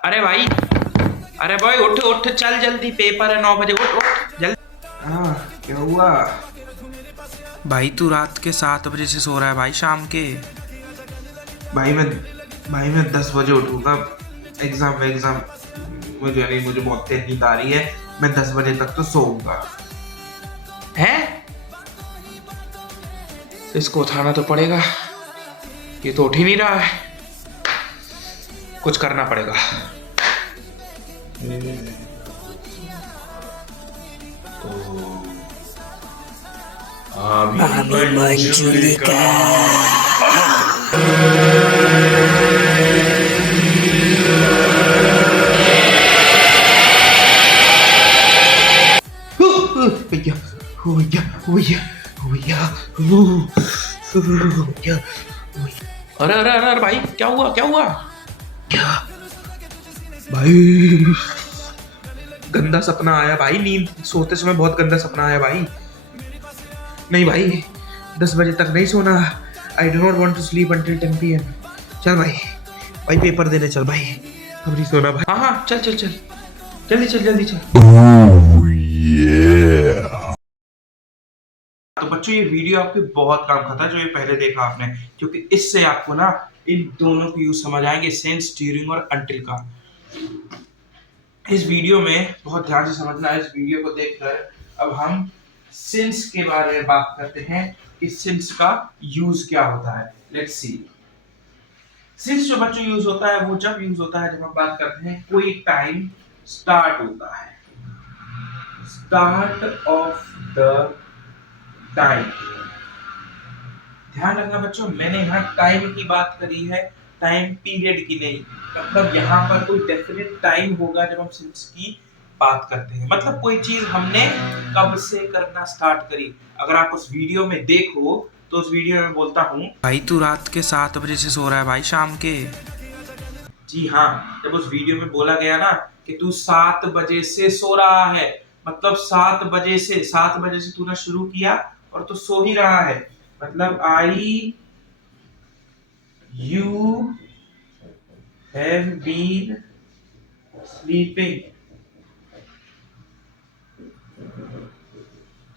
अरे भाई, अरे भाई उठ उठ, चल जल्दी, पेपर है 9 बजे, उठ उठ जल्दी। हाँ, क्या हुआ? भाई तू रात के 7 बजे से सो रहा है भाई, शाम के। भाई मैं भाई मैं 10 बजे उठूंगा। एग्जाम मुझे नहीं, मुझे बहुत तेज नींद आ रही है। मैं 10 बजे तक तो सोऊंगा। हैं? इसको उठाना तो पड़ेगा, ये तो उठ ही नहीं रहा है। कुछ करना पड़ेगा। Mami menculikkan. भैया, भैया, भैया, भैया, भैया, अरे अरे अरे अरे भाई, क्या हुआ क्या हुआ? क्या? भाई गंदा सपना आया भाई, नींद सोते समय बहुत गंदा सपना आया भाई। नहीं भाई, 10 बजे तक नहीं सोना। I do not want to sleep until 10 PM। चल भाई, भाई पेपर देने चल भाई। अब नहीं सोना भाई। हाँ हाँ, चल चल चल, जल्दी चल जल्दी चल। तो बच्चों, ये वीडियो आपके बहुत काम का था जो ये पहले देखा आपने, क्योंकि इससे आपको ना इन दोनों की यूज समझ आएंगे, सिंस, ड्यूरिंग और अंटिल का। इस वीडियो में बहुत ध्यान से समझना है। इस वीडियो को देखकर अब हम सिंस के बारे में बात करते हैं कि सिंस का यूज क्या होता है। Let's see. सिंस जो बच्चों यूज होता है वो जब यूज होता है जब हम बात करते हैं कोई टाइम स्टार्ट होता है, स्टार्ट ऑफ द टाइम। ध्यान रखना बच्चों, मैंने यहाँ टाइम की बात करी है, टाइम पीरियड की नहीं। मतलब यहाँ पर कोई डेफिनेट टाइम होगा जब हम सिंस की बात करते हैं, मतलब कोई चीज हमने कब से करना स्टार्ट करी। अगर आप उस वीडियो में देखो तो उस वीडियो में बोलता हूँ। भाई तू रात के 7 बजे से सो रहा है भाई, शाम के। जी हाँ, जब उस वीडियो में बोला गया ना कि तू 7 बजे से सो रहा है, मतलब 7 बजे से तूने शुरू किया और तू सो ही रहा है। मतलब I you have been sleeping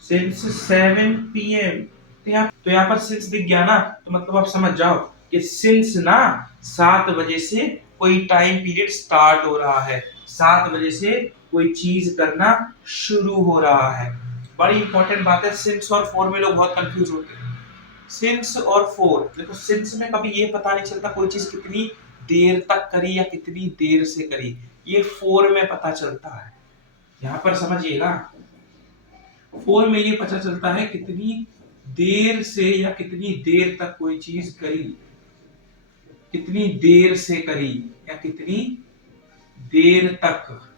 since 7 PM। तो यहाँ पर सिंस दिख गया ना, तो मतलब आप समझ जाओ कि सिंस ना 7 बजे से कोई टाइम पीरियड स्टार्ट हो रहा है, 7 बजे से कोई चीज करना शुरू हो रहा है। बड़ी इंपॉर्टेंट बात है, सिंस और फोर में लोग बहुत कंफ्यूज होते हैं। सिंस और फोर, देखो सिंस में कभी ये पता नहीं चलता कोई चीज कितनी देर तक करी या कितनी देर से करी, ये फोर में पता चलता है। यहाँ पर समझिएगा, फोर में ये पता चलता है कितनी देर से या कितनी देर तक कोई चीज करी, कितनी देर से करी या कितनी देर तक,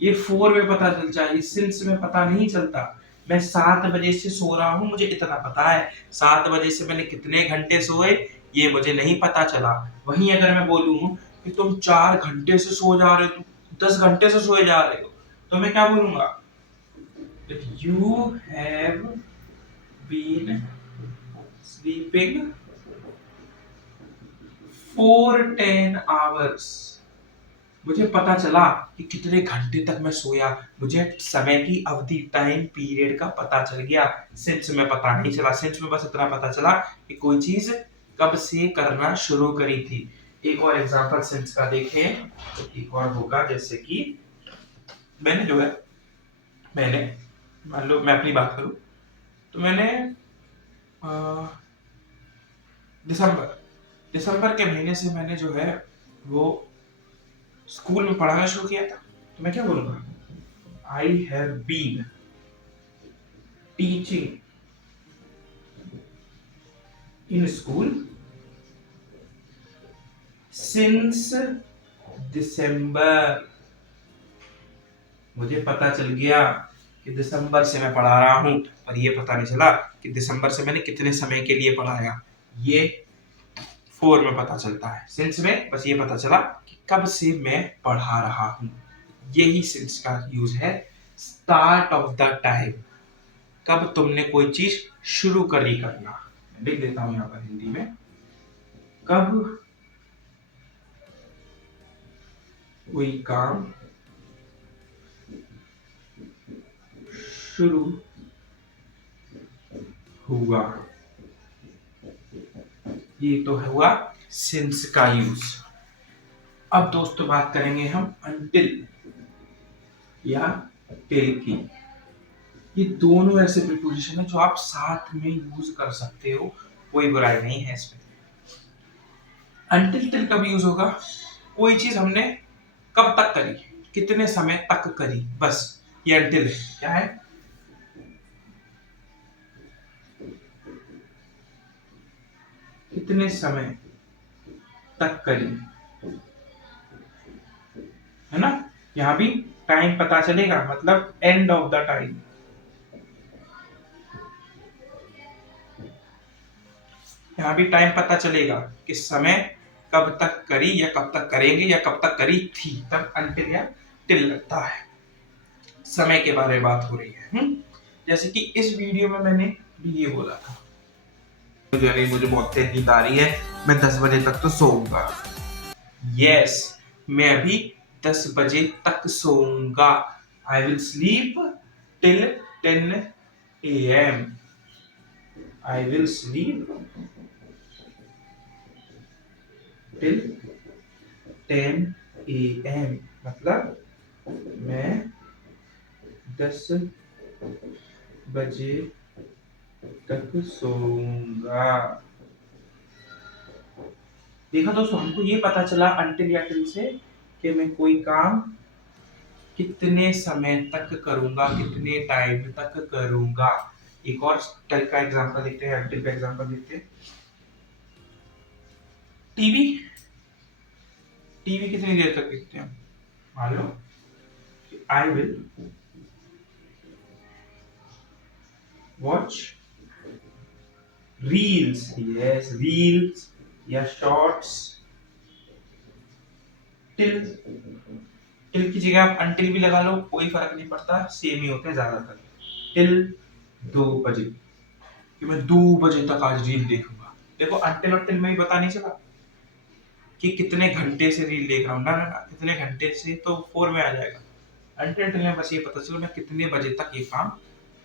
ये फोर में पता चल जाए, सिंस में पता नहीं चलता। मैं 7 बजे से सो रहा हूं, मुझे इतना पता है, 7 बजे से मैंने कितने घंटे सोए ये मुझे नहीं पता चला। वहीं अगर मैं बोलूं कि तुम 4 घंटे से सो जा रहे हो, 10 घंटे से सोए जा रहे हो, तो मैं क्या बोलूंगा? You have been sleeping for 10 hours। मुझे पता चला कि कितने घंटे तक मैं सोया, मुझे समय की अवधि, टाइम पीरियड का पता चल गया। सिंस में पता नहीं चला, सिंस में बस इतना पता चला कि कोई चीज कब से करना शुरू करी थी। एक और एग्जांपल सिंस का देखें, एक और होगा, जैसे कि मैंने जो है, मैंने मान लो मैं अपनी बात करूं तो मैंने दिसंबर दिसंबर के महीने से मैंने जो है वो स्कूल में पढ़ाना शुरू किया था। तो मैं क्या बोलूंगा? I have been teaching in school since December. मुझे पता चल गया कि दिसंबर से मैं पढ़ा रहा हूं, पर ये पता नहीं चला कि दिसंबर से मैंने कितने समय के लिए पढ़ाया। ये फोर में पता चलता है। सिंस में बस ये पता चला कि कब से मैं पढ़ा रहा हूं। यही सिंस का यूज है, स्टार्ट ऑफ द टाइम, कब तुमने कोई चीज शुरू करी करना। लिख देता हूं यहाँ पर हिंदी में, कब कोई काम शुरू हुआ। ये तो हुआ सिंस का यूज। अब दोस्तों बात करेंगे हम until या till की। ये दोनों ऐसे प्रीपोजिशन है जो आप साथ में यूज कर सकते हो, कोई बुराई नहीं है इसमें। until till कब यूज होगा? कोई चीज हमने कब तक करी, कितने समय तक करी, बस ये until है। क्या है? कितने समय तक करी, है ना? यहां भी टाइम पता चलेगा, मतलब एंड ऑफ द टाइम। यहां भी टाइम पता चलेगा कि समय कब तक करी या कब तक करेंगे या कब तक करी थी, तब until या till लगता है। समय के बारे में बात हो रही है। जैसे कि इस वीडियो में मैंने भी ये बोला था, मुझे बहुत तेज नींद आ रही है, मैं 10 बजे तक तो सोऊंगा। यस, मैं अभी 10 बजे तक सोऊंगा। I will sleep till 10 AM। I will sleep till 10 AM, मतलब मैं 10 बजे तक सोऊंगा। देखा दोस्तों, हमको ये पता चला until या till से कि मैं कोई काम कितने समय तक करूंगा, कितने टाइम तक करूंगा। एक और till का एग्जांपल देखते हैं, until का एग्जांपल देखते हैं। टीवी टीवी कितनी देर तक देखते हैं? मान लो I will watch reels. Yes, reels या शॉर्ट्स टिल। टिल की जगह आप अनटिल भी लगा लो, कोई फर्क नहीं पड़ता, सेम ही होते हैं ज्यादातर। टिल 2 बजे, कि मैं 2 बजे तक आज रील देखूंगा। देखो अनटिल और टिल में भी पता नहीं चला कि कितने घंटे से रील देख रहा हूँ। ना ना ना, कितने घंटे से तो 4 में आ जाएगा। अनटिल टिल में बस ये पता चला मैं कितने बजे तक ये काम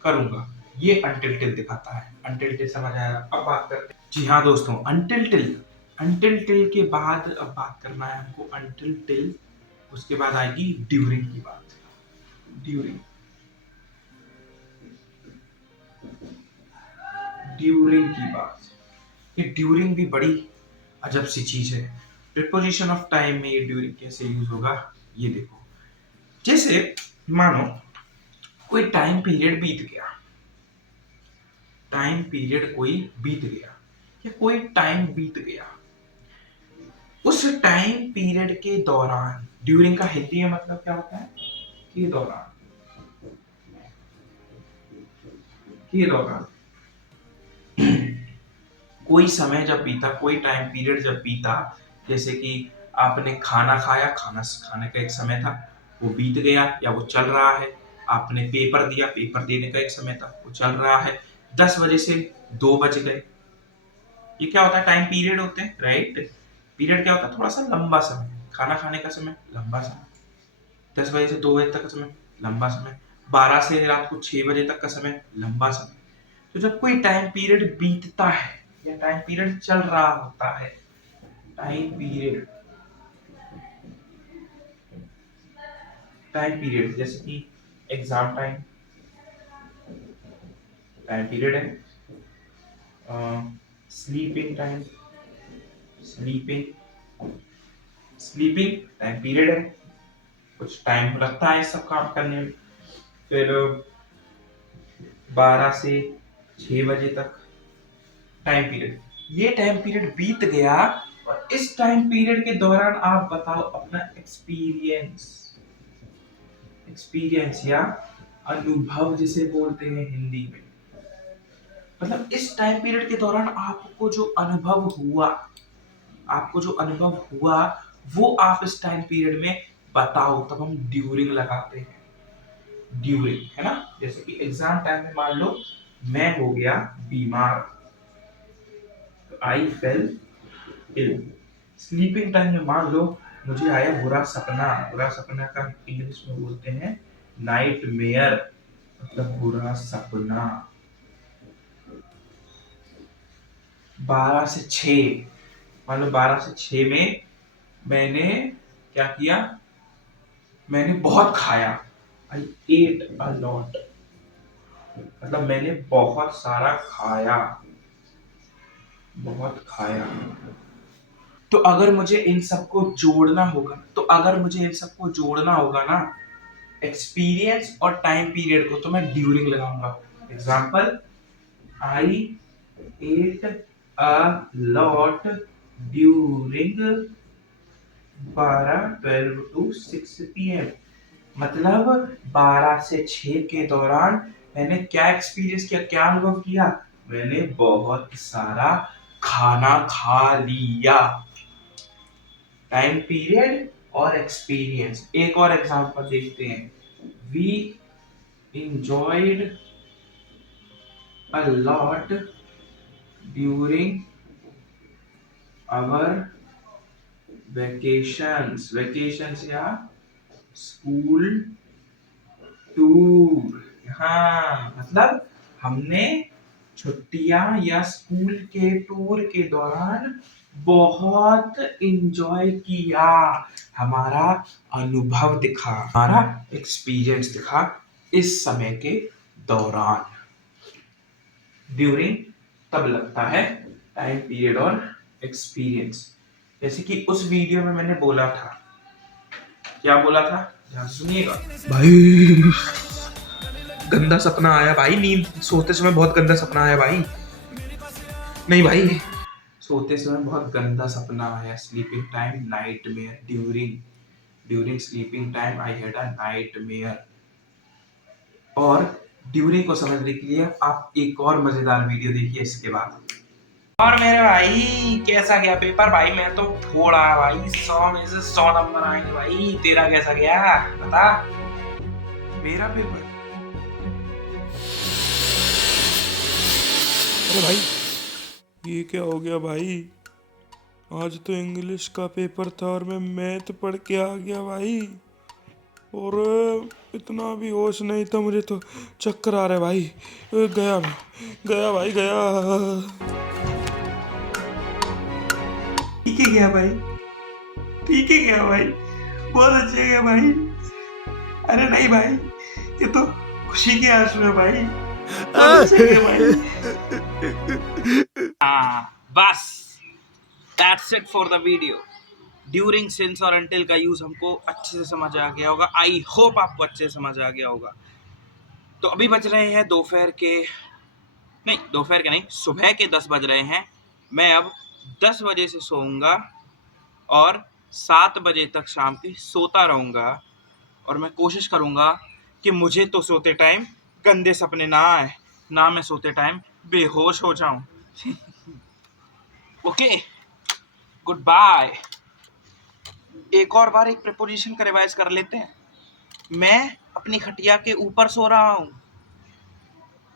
करूंगा। ये अनटिल टिल दिखाता है। अनटिल टिल समझ आया? अब बात करते हैं। जी हाँ दोस्तों, अनटिल टिल के बाद अब बात करना है हमको अनटिल टिल। उसके बाद आएगी ड्यूरिंग की बात। ड्यूरिंग ड्यूरिंग की बात। ये ड्यूरिंग भी बड़ी अजब सी चीज है। प्रीपोजिशन ऑफ टाइम में ये ड्यूरिंग कैसे यूज होगा, ये देखो। जैसे मानो कोई टाइम पीरियड बीत गया, टाइम पीरियड कोई बीत गया या कोई टाइम बीत गया, उस टाइम पीरियड के दौरान, ड्यूरिंग का हिंदी में मतलब क्या होता है? के दौरान, के दौरान। कोई समय जब बीता, कोई टाइम पीरियड जब बीता, जैसे कि आपने खाना खाया, खाना खाने का एक समय था, वो बीत गया या वो चल रहा है। आपने पेपर दिया, पेपर देने का एक समय था, वो चल रहा है। 10 बजे से 2 बज गए, ये क्या होता है? टाइम पीरियड होते हैं, राइट? पीरियड क्या होता है? थोड़ा सा लंबा समय। खाना खाने का समय लंबा समय, 10 बजे से 2 बजे तक का समय लंबा समय, 12 से रात को 6 बजे तक का समय लंबा समय। तो जब कोई टाइम पीरियड बीतता है या टाइम पीरियड चल रहा होता है, टाइम पीरियड जैसे कि एग्जाम टाइम पीरियड है। Sleeping time, sleeping time period है। कुछ टाइम लगता है सब काम करने में। फिर 12 से 6 बजे तक टाइम पीरियड, ये टाइम पीरियड बीत गया। और इस टाइम पीरियड के दौरान आप बताओ अपना एक्सपीरियंस या अनुभव जिसे बोलते हैं हिंदी में। मतलब इस टाइम पीरियड के दौरान आपको जो अनुभव हुआ, वो आप इस टाइम पीरियड में बताओ, तब हम ड्यूरिंग लगाते हैं। ड्यूरिंग, है ना? जैसे कि एग्जाम टाइम में मान लो मैं हो गया बीमार, आई फेल इल। स्लीपिंग टाइम में मान लो मुझे आया बुरा सपना। बुरा सपना का इंग्लिश में बोलते हैं नाइट मेयर, मतलब बुरा सपना। 12 से 6, मान लो 12 से 6 में मैंने क्या किया, मैंने बहुत खाया। आई एट अ लॉट, मतलब मैंने बहुत सारा खाया, बहुत खाया। तो अगर मुझे इन सबको जोड़ना होगा, ना एक्सपीरियंस और टाइम पीरियड को, तो मैं ड्यूरिंग लगाऊंगा। Example, I at a lot during 12 to 6 PM, मतलब 12 से 6 के दौरान मैंने क्या एक्सपीरियंस किया, क्या अनुभव किया, मैंने बहुत सारा खाना खा लिया। टाइम पीरियड और एक्सपीरियंस। एक और एग्जांपल देखते हैं। We enjoyed a lot during our vacations या स्कूल टूर। हाँ, मतलब हमने छुट्टियां या स्कूल के टूर के दौरान बहुत इंजॉय किया। हमारा अनुभव दिखा, हमारा एक्सपीरियंस दिखा इस समय के दौरान। ड्यूरिंग तब लगता है टाइम पीरियड और एक्सपीरियंस। जैसे कि उस वीडियो में मैंने बोला था, क्या बोला था, ध्यान से सुनिएगा। भाई गंदा सपना आया भाई, नींद सोते समय बहुत गंदा सपना आया भाई। नहीं भाई, सोते समय बहुत गंदा सपना आया। Sleeping time night mayor, during sleeping time I had a night mayor. और ड्यूरिंग को समझने के लिए आप एक और मजेदार वीडियो देखिए इसके बाद। और मेरे भाई कैसा गया पेपर भाई? मैं तो फोड़ा भाई, 100 में से 100 नंबर आएंगे भाई। तेरा कैसा गया बता? मेरा पेपर, अरे भाई ये क्या हो गया भाई? आज तो इंग्लिश का पेपर था और मैं मैथ पढ़ के आ गया भाई, और इतना भी होश नहीं था, मुझे तो चक्कर आ रहा है भाई। गया भाई गया। ठीक है गया भाई, ठीक है गया भाई, बहुत अच्छे गया भाई। अरे नहीं भाई, ये तो खुशी के आंसू है भाई, बहुत अच्छे गया भाई। बस that's it for the video. During, since और अंटिल का यूज हमको अच्छे से समझ आ गया होगा। आई होप आपको अच्छे से समझ आ गया होगा। तो अभी बज रहे हैं दोपहर के नहीं, सुबह के 10 बज रहे हैं। मैं अब 10 बजे से सोऊंगा और 7 बजे तक शाम के सोता रहूंगा। और मैं कोशिश करूंगा कि मुझे तो सोते टाइम गंदे सपने ना आए, ना मैं सोते टाइम बेहोश हो जाऊं। Okay, good bye. एक और बार एक प्रीपोजिशन का रिवाइज कर लेते हैं। मैं अपनी खटिया के ऊपर सो रहा हूँ,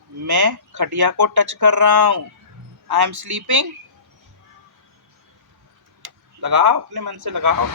मैं खटिया को टच कर रहा हूँ। I am sleeping. लगाओ, अपने मन से लगाओ।